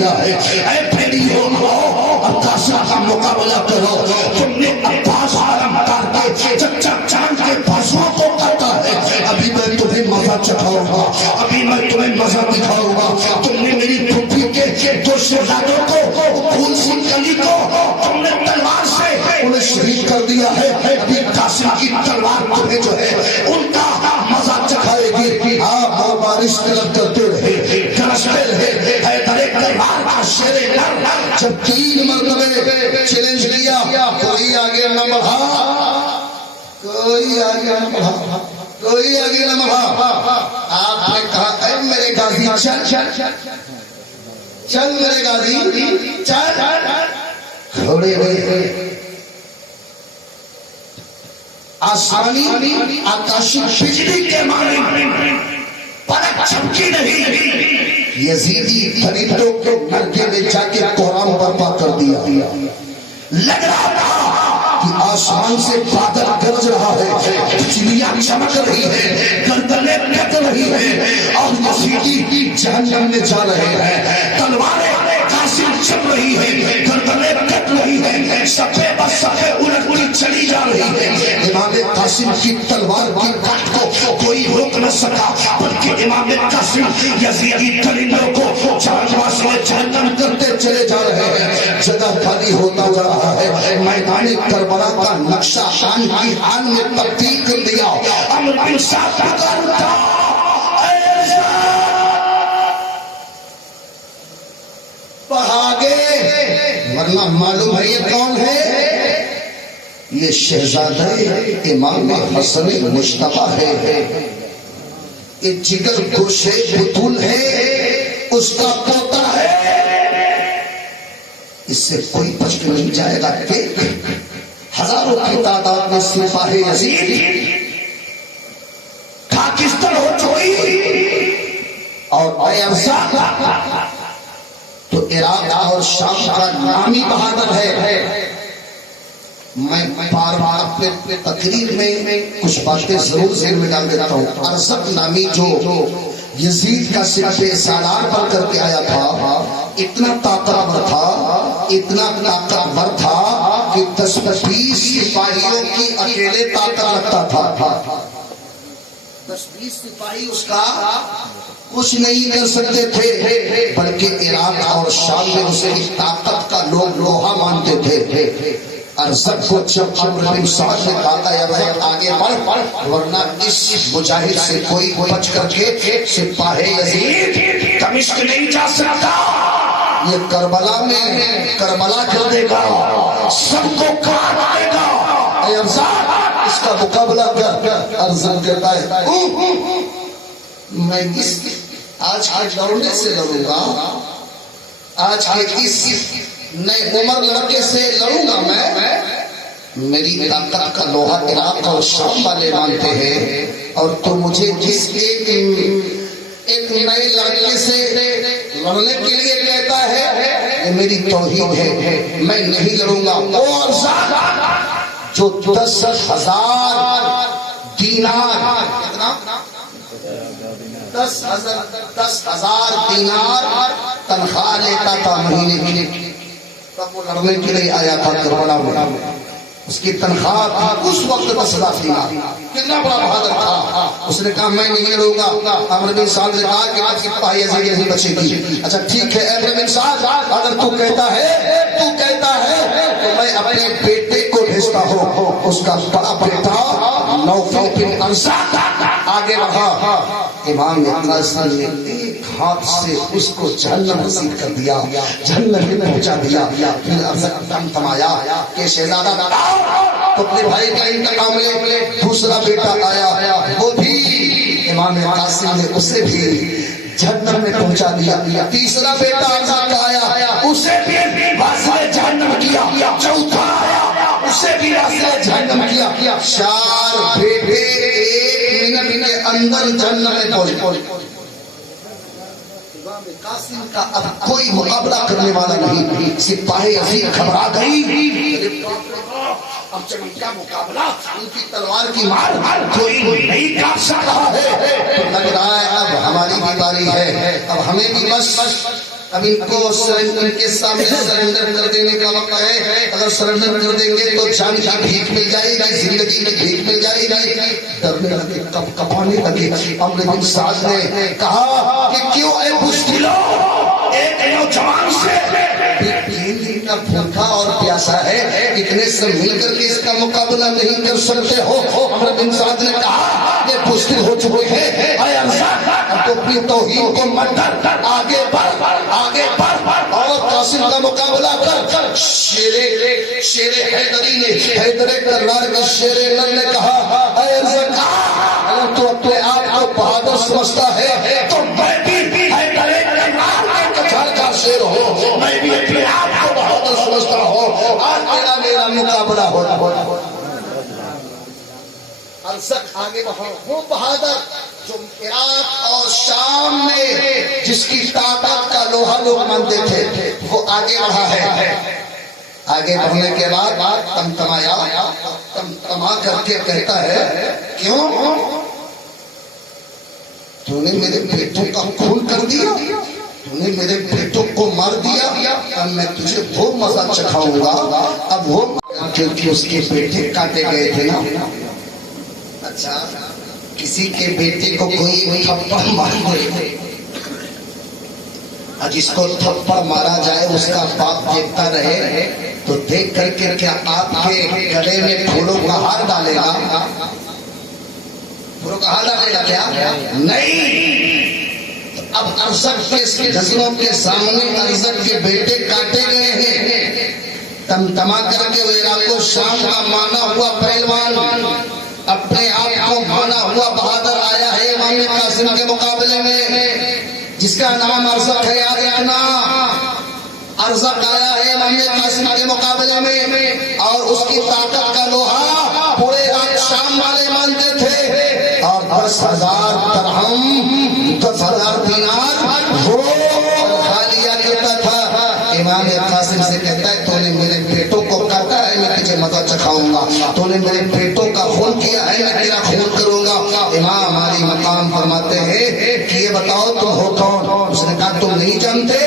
ابھی میں تمہیں مزہ دکھاؤں گا. تم نے میری پھوپھی کے 2 شہزادوں کو پھول سن علی کو تم نے تلوار سے انہیں شہید کر دیا ہے. ابھی قاسم کی تلوار تمہیں جو ہے ان کا مزہ چکھائے گی. آپ بارش طلب کرتے رہے, گرجتے رہے. حیدر تلوار کا شیر نر جب 3 مرتبے چیلنج کیا, کوئی آگے نہ بڑھا, کوئی آگے نہ بڑھا, کوئی آگے نہ بڑھا. آپ نے کہا اے میرے غازی چل چل چل, میرے غازی چل. کھڑے ہوئے آسمانی آکاشی بجلی کے مانے پلک چمکی نہیں. یزیدی فرشتوں کے گھر میں جا کے قرآن برپا کر دیا. لگ رہا تھا کہ آسمان سے بادل گرج رہا ہے, بجلیاں چمک رہی ہے, گردنیں کٹ رہی ہے, اور یزیدی جہنم میں جا رہے ہیں. تلواریں قاسم چل رہی ہے, گردنیں کٹ رہی ہے, صفے بس صفے الٹ الٹ چلی جا رہی ہے. امام قاسم کی تلوار کی کٹ کو کوئی روک نہ سکا, بلکہ امام قاسم یزیدی درندوں کو جہنم کرتے چلے جا رہے ہیں. جگہ خالی ہوتا جا رہا ہے. میدان کربلا کا نقشہ شان کی حال میں تبدیل کر دیا. عمرو بن سعد پکارتا بھاگے, ورنہ معلوم ہے یہ کون ہے؟ یہ شہزادہ امام حسن مجتبی ہے. یہ جگر گوشے بطول ہے, اس کا پوتا ہے. اس سے کوئی بچ کے نہیں جائے گا. کہ ہزاروں کی تعداد میں سپاہی یزید پاکستان ہو چوئی اور ایرزا تو عراق اور شام کا نامی بہادر ہے. میں بار بار اپنے تقریر میں کچھ باتیں ضرور ذہن میں ڈال دیتا ہوں. ارزق نامی جو یزید کا سپاہی سالار بن کر کے آیا تھا, اتنا طاقتور تھا, اتنا طاقتور تھا کہ 10-20 سپاہیوں کی اکیلے طاقت رکھتا تھا. 10-20 سپاہی اس کا کچھ نہیں کر سکتے تھے, بلکہ عراق اور شام میں اسے طاقت کا لوگ لوہا مانتے تھے. ارزق کو جب عمرو بن سعد نے کہا تھا ارزق آگے بڑھ, ورنہ اس مجاہد سے کوئی بچ کر کے سپاہی یزید دمشق نہیں جا سکتا. یہ کربلا میں کربلا کر دے گا, سب کو کاٹ دے گا. اے ارزق اس کا مقابلہ کر. ارزق کہتا ہے میں اس آج کے لڑنے سے لڑوں گا, آج کے اس نئے عمر لڑکے سے لڑوں گا. میں میری طاقت کا لوہا عراق اور شام والے مانتے ہیں, اور تو مجھے جس ایک نئے لڑکے سے لڑنے کے لیے کہتا ہے یہ میری توہین ہے, میں نہیں لڑوں گا. وہ جو 10,000 دینار 10,000 دینار تنخواہ لیتا تھا مہینے کی, تب وہ لڑنے کے لیے آیا تھا کربلا میں. اس کی تنخواہ اس وقت 10,000 دینار. کتنا بڑا بہادر تھا. اس نے کہا میں نہیں لڑوں گا. عمرو بن سعد نے کہا کہ آپ کی پاہی یزید نہیں بچے گی. اچھا ٹھیک ہے عمرو بن سعد, اگر تو کہتا ہے تو میں اپنے بیٹے کو بھیجتا ہوں. اس کا بڑا بیٹا نوفل بن ارزا آگے بڑھا. امام حسن نے ایک ہاتھ سے اس کو جہنم نصیب کر دیا, جہنم میں پہنچا دیا. پھر ارزق دم تمایا کہ شہزادہ تو اپنے بھائی کا انتقام لے. دوسرا بیٹا آیا, وہ بھی امام قاسم نے اسے بھی جہنم میں پہنچا دیا. تیسرا بیٹا ارزق آیا, اسے بھی واسطے جہنم کیا. چوتھا آیا, اسے بھی واسطے جہنم کیا. 4 بیٹے ایک منٹ کے اندر جہنم میں پہنچ. قاسم کا اب کوئی مقابلہ کرنے والا نہیں. سپاہی یزید گھبرا گئی. اب جب ان کا مقابلہ ان کی تلوار کی مار کوئی نہیں کاٹ سکتا ہے تو لگ رہا ہے اب ہماری بھی باری ہے، اب ہمیں بھی بس اب ان کو سرنڈر کے سامنے سرنڈر کر دینے کا وقت ہے۔ اگر سرنڈر کر دیں گے تو جان کی بھیک مل جائے گی، زندگی کی بھیک مل جائے گی۔ ڈرنے لگے، کپانے لگے۔ عمرو بن سعد نے کہا کہ کیوں اے بزدلو، ایک نوجوان سے کا بھوکا اور پیاسا ہے، اتنے سے مل کر کے اس کا مقابلہ نہیں کر سکتے ہو۔ عمرو بن سعد نے کہا یہ بزدل ہو چکے ہیں، اے ارزاق تو اپنی توہین کو مت ڈر، آگے بڑھ آگے بڑھ اور قاسم کا مقابلہ کر۔ شیر حیدری نے، حیدر کرار کے شیر نر نے کہا اے ارزاق اگر تو اپنے آپ کو بہادر سمجھتا ہے تو میں بھی حیدر کرار کے کچھار کا شیر ہوں، میں بھی اپنے آپ کو بہادر سمجھتا ہوں، آج تیرا میرا مقابلہ ہونا۔ ارزق آگے بڑھو، وہ بہادر جو عراق اور شام میں جس کی طاقت کا لوہا لوگ مانتے تھے وہ آگے بڑھا ہے۔ آگے بڑھنے کے بعد تمتما کر کے کہتا ہے کیوں تو نے میرے بیٹوں کا خون کر دیا، تو نے میرے بیٹوں کو مار دیا، اب میں تجھے وہ مزہ چکھاؤں گا۔ اب وہ کیونکہ اس کے بیٹے کاٹے گئے تھے نا۔ اچھا کسی کے بیٹے کو کوئی تھپڑ مار دے، جس کو تھپڑ مارا جائے اس کا باپ دیکھتا رہے تو دیکھ کر کے کیا آپ کے گلے میں پھولوں کا ہار ڈالے گا؟ پھولوں کا ہار ڈالے گا کیا؟ نہیں۔ اب ارزق کے نظروں کے سامنے ارزق کے بیٹے کاٹے گئے ہیں، تمتما کر کے وہ علاقوں شام کا مانا ہوا پہلوان، اپنے آپ کو مانا ہوا بہادر آیا ہے امام قاسم کے مقابلے میں، جس کا نام ارزق ہے۔ یاد رکھنا ارزق آیا ہے امام قاسم کے مقابلے میں اور اس کی طاقت کا لوہا پورے شام والے مانتے تھے، اور 10,000 درہم 10,000 دینار وہ خالیہ دیتا تھا۔ امام قاسم سے کہتا ہے تو نے میرے بیٹوں کو کاٹا ہے، میں تجھے مزہ چکھاؤں گا، تو نے میرے بیٹوں کا خون کیا ہے، میں تیرا خون کروں گا۔ امام علی مقام فرماتے ہیں کہ یہ بتاؤ تم ہو کون؟ اس نے کہا تم نہیں جانتے،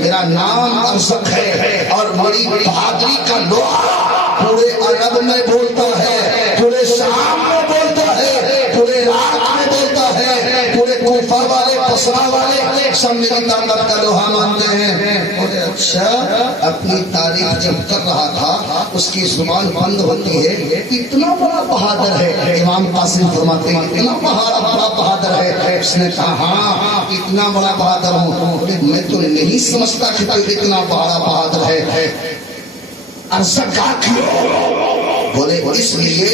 میرا نام ارزق ہے اور میری بہادری کا لوہا پورے عرب میں بولتا ہے، پورے شام میں بولتا ہے، پورے عراق میں بولتا ہے، پورے کوفہ والے بصرہ والے سب میری طاقت کا لوہا مانتے ہیں۔ اچھا اپنی تعریف جب کر رہا تھا اس کی زبان بند ہوتی ہے، اتنا بڑا بہادر ہے۔ امام قاسم فرماتے ہیں اتنا بڑا بہادر ہے۔ اس نے کہا ہاں اتنا بڑا بہادر ہوں، میں تو نہیں سمجھتا کہ تو اتنا بڑا بہادر ہے۔ ارزق کیوں؟ بولے اس لیے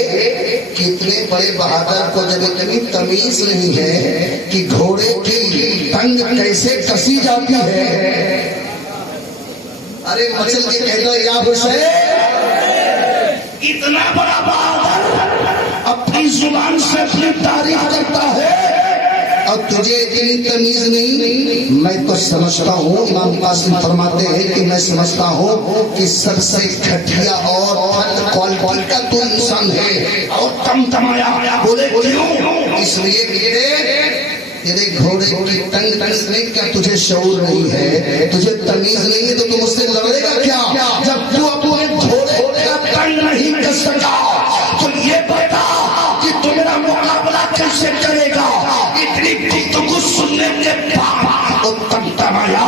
کہ اتنے بڑے بہادر کو جب اتنی تمیز نہیں ہے کہ گھوڑے کی ٹنگ کیسے کسی جاتی ہے۔ ارے مچل کے کہتا ہے یا حسین، اتنا بڑا بہادر اپنی زبان سے اپنی تعریف کرتا ہے اور تجھے اتنی تمیز نہیں۔ میں تو سمجھتا ہوں، امام قاسم فرماتے ہیں کہ میں سمجھتا ہوں کہ سب سے گھٹیا اور کوالٹی کا تو انسان ہے اور تمتمایا۔ بولے کیوں؟ اس لیے کہ تیرے گھوڑے کی ٹنگ کسنے کا تجھے شعور نہیں ہے، تجھے تمیز نہیں ہے، تو تم اس سے لڑے گا کیا؟ جب تو اپنے گھوڑے کا ٹنگ نہیں کس سکا تو یہ بتا کہ تم میرا مقابلہ کیسے کرے گا؟ اتنی گفتگو سننے کے بعد وہ تمتمایا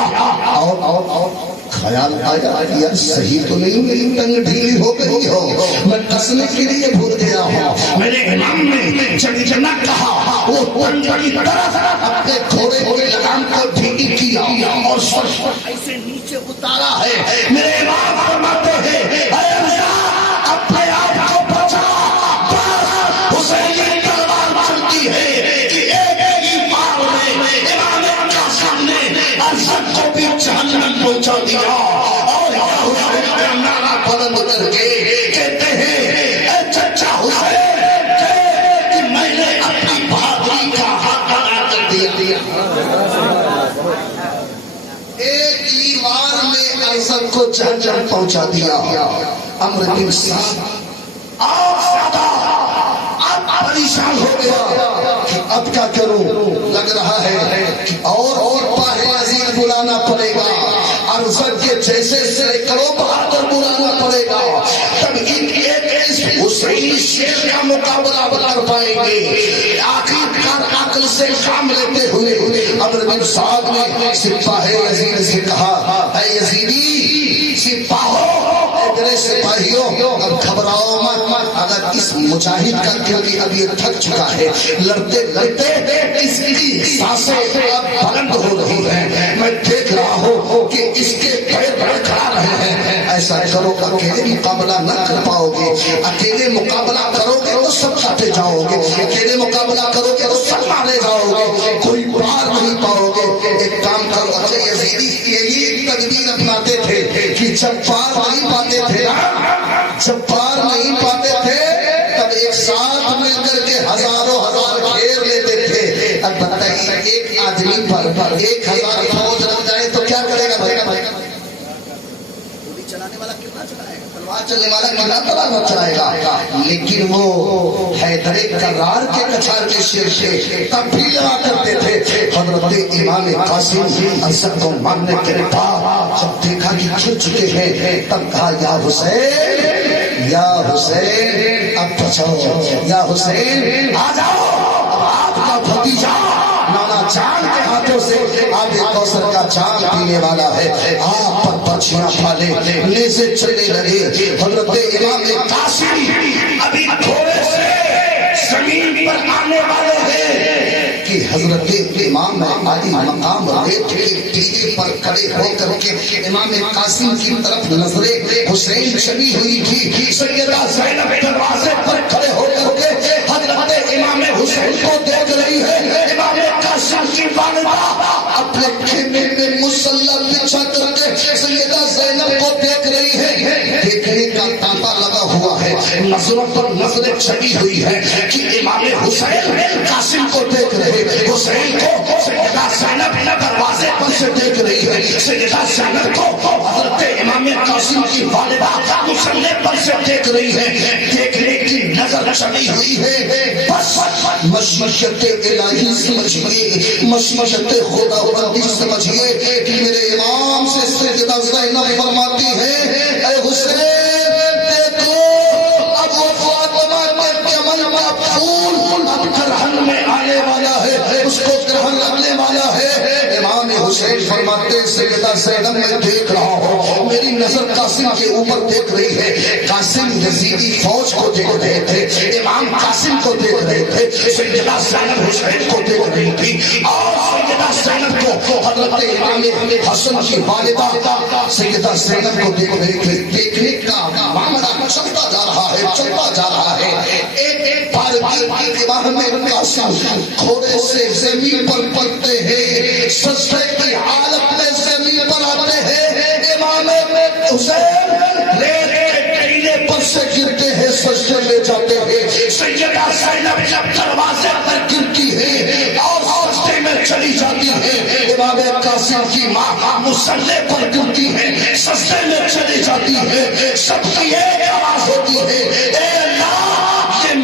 اور خیال آیا یار صحیح تو نہیں، میری ٹنگ ڈھیلی ہو گئی ہو، میں کسنے کے لیے بھول گیا ہوں۔ میرے امام نے جنا کہا وہ ٹنگ بڑی طرح اپنے گھوڑے کی لگام کو ڈھیلی کیا اور سر ایسے نیچے اتارا ہے۔ میرے امام فرماتے ہیں اے ارزاق اپنے آپ کو بچا، حسین کی تلوار چلتی ہے کہ ایک ہی بار میں امام قاسم نے ارزق کو بھی جہنم پہنچا دیا۔ اور حسین کا نعرہ بلند کر کے کہتے ہیں اے چچا حسین کہ میں نے اپنی بہادری کا حق ادا کر دیا۔ ایک ہی بار میں ارزق کو جہنم پہنچا دیا۔ عمرو بن سعد آپ زیادہ اب پریشان ہو گیا کہ اب کیا کروں، لگ رہا ہے کہ اور پاہے عزیز بلانا پڑے گا، ارزد کے جیسے سینکڑوں بہادر بلانا پڑے گا، تب ان ایک حسینی شیر کا مقابلہ کر پائیں گے۔ آخرکار عقل سے کام لیتے ہوئے عمرو بن سعد نے سپاہ یزید سے کہا، اے یزیدی سپاہوں، میرے سپاہیوں، اب گھبراؤ مت، اگر اس مجاہد کا دل بھی اب یہ تھک چکا ہے، لڑتے لڑتے اس کی سانسیں اب بلند ہو رہی ہیں، میں دیکھ رہا ہوں کہ اس کے پیر بڑھا رہے ہیں، ایسا کرو اکیلے مقابلہ نہ کر پاؤ گے، اکیلے مقابلہ کرو گے تو سب کھاتے جاؤ گے، اکیلے مقابلہ کرو گے تو سب مارے جاؤ گے، کوئی پار نہیں پاؤ گے، ایک کام کرو۔ اچھا یزیدی یہی تدبیر اپناتے تھے کہ جب پار نہیں پاتے تھے، جب پار نہیں پاتے تھے تب ایک ساتھ مل کر کے ہزاروں ہزار گھیر لیتے تھے۔ اب بتائیے ایک آدمی پر 1000 فوج لگ جائے تو کیا کرے گا بھائی؟ چلانے والا کتنا چلائے گا، تلوار چلنے والا کتنا تلوار چلائے گا، لیکن وہ حیدر کرار کے کچھار کے شیر سے تب بھی لڑا کرتے تھے۔ حضرت امام قاسم ارشد کو ماننے کے بعد جب دیکھا کہ چھٹ چکے ہیں تب کہا، یا حسین، یا حسین اب بچاؤ، یا حسین آ جاؤ، آپ کا بھتیجا نانا جان کے ہاتھوں سے آب کوثر کا جام پینے والا ہے، آپ پر پرچیاں پھالے، نیزے چلنے لگے۔ حضرت امام قاسم ابھی تھوڑے سے زمین پر آنے والے ہیں کہ حضرت امام علی مقام ریت کے ٹیلے پر کھڑے ہو کر کے امام قاسم کی طرف نظریں حسین چلی ہوئی تھی۔ سیدہ زینب دروازے پر کھڑے ہو کر کے حضرت امام حسین کو دیکھ رہی ہے۔ امام قاسم کی والدہ اپنے خیمے میں مسلح بچھا کر کے سیدہ زینب کو دیکھ رہی ہے، دیکھنے کا تانتا لگا ہوا ہے، نظروں پر نظریں چلی ہوئی ہے کہ امام حسین قاسم کو دیکھ رہے، حسین کو سیدہ زینب دروازے پر سے دیکھ رہی ہے، سیدہ زینب کو حضرت امام قاسم کی والدہ مسلح پر سے دیکھ رہی ہے، دیکھنے کی نظر چلی ہوئی ہے۔ بس مشیت الہی سمجھیے، مشیت خدا بندی سمجھیے کہ میرے امام سے سیدہ زینب فرماتی ہے، اے حسین دیکھو اب وہ فاطمہ کے عمل کا پھول اب گرہن میں آنے والا ہے، اس کو گرہن لگنے والا ہے۔ امام حسین فرماتے سیدہ زینب میں دیکھ رہا ہوں، میری نظر قاسم کے اوپر دیکھ رہی ہے، قاسم یزیدی فوج کو دیکھ رہے تھے، امام قاسم کو دیکھ رہے تھے، سیدہ زینب حسین کو دیکھ رہی تھی، اور سیدہ زینب کو حضرت امام حسن کی والدہ سیدہ زینب کو دیکھ رہی تھی۔ دیکھنے کا معاملہ چلتا جا رہا ہے، چلتا جا رہا ہے۔ ایک بار کی دیوار میں قاسم تھوڑے سے زمین پر پڑتے ہیں، سجدے کی حالت میں زمین پر آتے ہیں، امام حسین ریت کے ٹیلے پر سے گرتے ہیں، سجدے میں جاتے ہیں، سیدہ زینب جب دروازے پر گرتی ہے اور سجدے میں چلی جاتی ہے، امام قاسم کی ماں مصلی پر گرتی ہے، سجدے میں چلی جاتی ہے، سب کی ایک آواز ہوتی ہے، اے اللہ یہ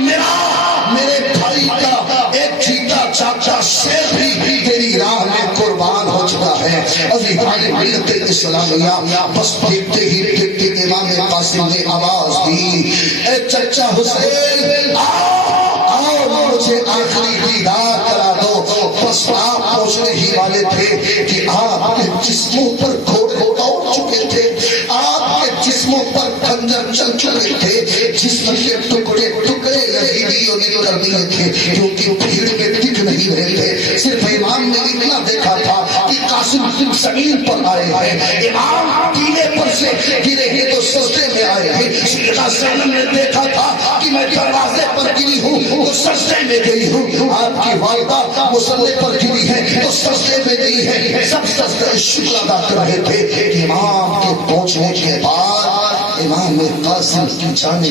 میرے بھائی کا ایک جیتا چاچا شیر بھی تیری راہ میں قربان ہو چکا ہے۔ عزیزان ملت اسلامیہ، بس دیکھتے ہی دیکھتے امام قاسم نے آواز دی، اے چچا حسین آؤ مجھے آخری دیدار کرا دو۔ بس آپ پہنچنے ہی والے تھے کہ آپ کے جسموں پر گھوڑے دوڑ چکے تھے، آپ کے جسموں پر خنجر چل چکے تھے، جسم کے ٹکڑے ٹکڑے یزیدیوں نے کر دیے تھے، کیونکہ بھیڑ میں ٹک نہیں رہے تھے۔ صرف امام نے اتنا دیکھا تھا کہ قاسم زمین پر آئے ہیں، امام ٹیلے پر سے گرے ہیں تو سجدے میں آئے ہیں۔ سیدہ زینب نے دیکھا تھا کہ میں دروازے پر گری ہوں تو سجدے میں گئی ہوں، آپ کی والدہ مصلی پر گری ہے تو سجدے میں گئی ہے، سب سجدے شکر ادا کر رہے تھے کہ امام کے پہنچنے کے بعد امام میں قاسم کی جانے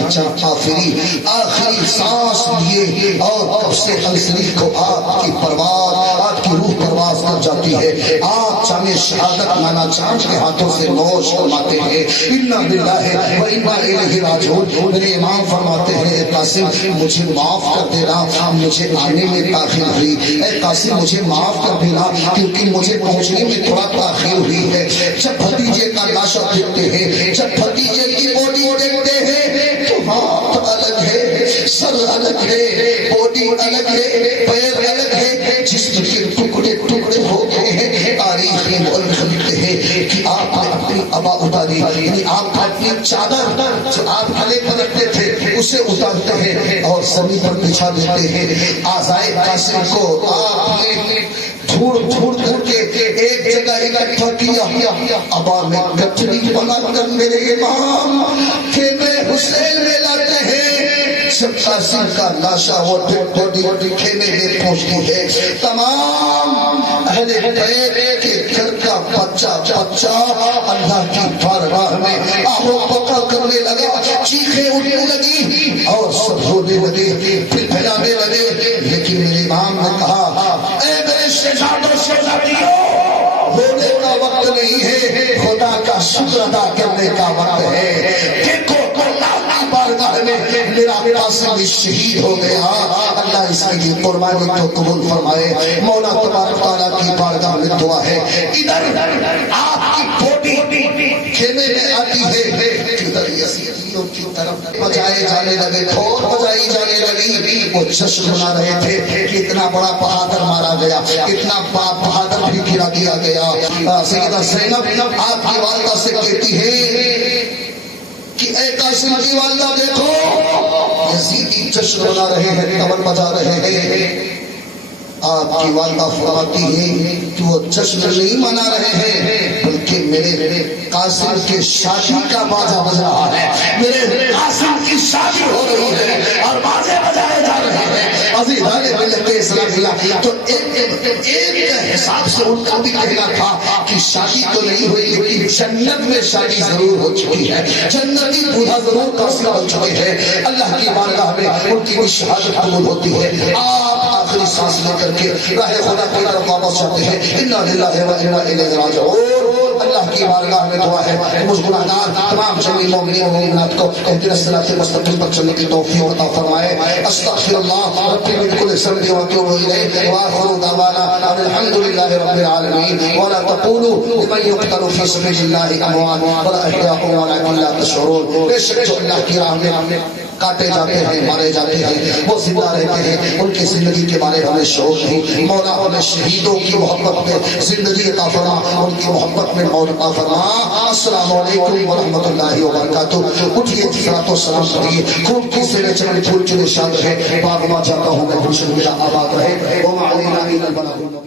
آخری سانس لیے اور کب سے السلیف کو آپ کی پرواز، آپ کی روح پرواز کر جاتی ہے، آپ جامع شہادت نانا چاند کے ہاتھوں سے نوش فرماتے ہیں۔ انا للہ و انا الیہ راجعون۔ میرے امام فرماتے ہیں اے قاسم مجھے معاف کر دینا، مجھے آنے میں تاخیر ہوئی، اے قاسم مجھے معاف کر دینا کیونکہ مجھے پہنچنے میں تھوڑا تاخیر ہوئی ہے۔ جب بھتیجے کا لاشا دیکھتے ہیں، جب بھتیجے کی باڈی دیکھتے ہیں تو ہاتھ الگ ہے، سر الگ ہے، باڈی الگ ہے، پیر الگ ہے، جسم کے ٹکڑے ٹکڑے ہو گئے ہیں۔ تاریخ میں مؤرخ لکھتے ہیں کہ آپ نے اپنی ابا اتاری، یعنی آپ اپنی چادر جو آپ گلے پر رکھتے تھے اسے اتارتے ہیں اور زمین پر بچھا دیتے ہیں۔ آزائے قاسم کو آپ نے ڈھونڈ کر کے ایک جگہ اکٹھا کیا، ابا میں گٹھڑی بنا کر میرے امام کہ میں حسین میں لاتے ہیں۔ جب قاسم کا لاشا وہ ڈوڈی خیمے میں پہنچتی ہے، تمام اہل بیت کے گھر کا بچہ اللہ کی بارگاہ میں آہو پکا کرنے لگا، چیخیں اٹھنے لگی اور سب رونے لگے، پھر پھیلانے لگے۔ لیکن میرے امام نے کہا اے میرے شہزادوں شہزادیوں، رونے کا وقت نہیں ہے، خدا کا شکر ادا کرنے کا وقت ہے۔ دیکھو بارگاہ میں میرا قاسم شہید ہو گیا، اللہ اس کی قربانی کو قبول فرمائے۔ مولا تبارک تعالیٰ کی بارگاہ میں دعا ہے، ادھر آپ کی بوٹی کھینے میں آتی ہے، ادھر یزیدیوں کی طرف بجائے جانے لگے، کھول بجائی جانے لگی۔ وہ جشن منا رہے تھے کہ اتنا بڑا بہادر مارا گیا، اتنا بہادر بھی گرا دیا گیا۔ سیدہ زینب آپ کی والدہ سے کہتی ہے کہ اے قاسم کی والدہ دیکھو یزیدی جشن منا رہے ہیں، تبل بجا رہے ہیں۔ آپ کی والدہ فرماتی ہے کہ وہ جشن نہیں منا رہے ہیں بلکہ میرے قاسم کے شادی کا باجا بج رہا ہے، میرے قاسم کی شادی ہو رہی ہے اور باجے بجائے جا رہے ہیں۔ عزیزان ملت اسلامیہ، تو ایک حساب سے ان کا بھی کہنا تھا کہ شادی تو نہیں ہوئی لیکن جنت میں شادی ضرور ہو چکی ہے، جنتی بوڑھا ضرور قاسم بن چکے ہیں۔ اللہ کی بارگاہ میں ان کی بھی شہادت قبول ہوتی ہے۔ آپ آخری سانس لے کر کے راہ خدا کی طرف واپس جاتے ہیں۔ انا للہ و انا الیہ راجعون۔ اللہ کی بارگاہ میں دعا ہے مجھ گناہگار تمام جمیع مومنین و مومنات کو اہدنا الصراط المستقیم پر چلنے کی توفیق عطا فرمائے۔ استغفر اللہ ربی من کل ذنب واتوب الیہ وآخر دعوانا ان الحمد للہ رب العالمین۔ ولا تقولوا لمن يقتل في سبيل الله اموات بل احياء ولكن لا تشعرون۔ بے شک جو اللہ کی راہ میں کاٹے جاتے ہیں، مارے جاتے ہیں، وہ زندہ رہتے ہیں، ان کی زندگی کے بارے میں ہمیں شعور نہیں۔ مولا ہمیں شہیدوں کی محبت میں زندگی عطا فرما، ان کی محبت میں موت عطا فرما۔ السلام علیکم ورحمۃ اللہ وبرکاتہ۔ اٹھیے صلاۃ و سلام کریے، خوب کسی نے چمن پھول چلے شاد رہے، باغ ما جاتا ہوں میں گلشن میرا آباد رہے، وما علینا الا البلاغ۔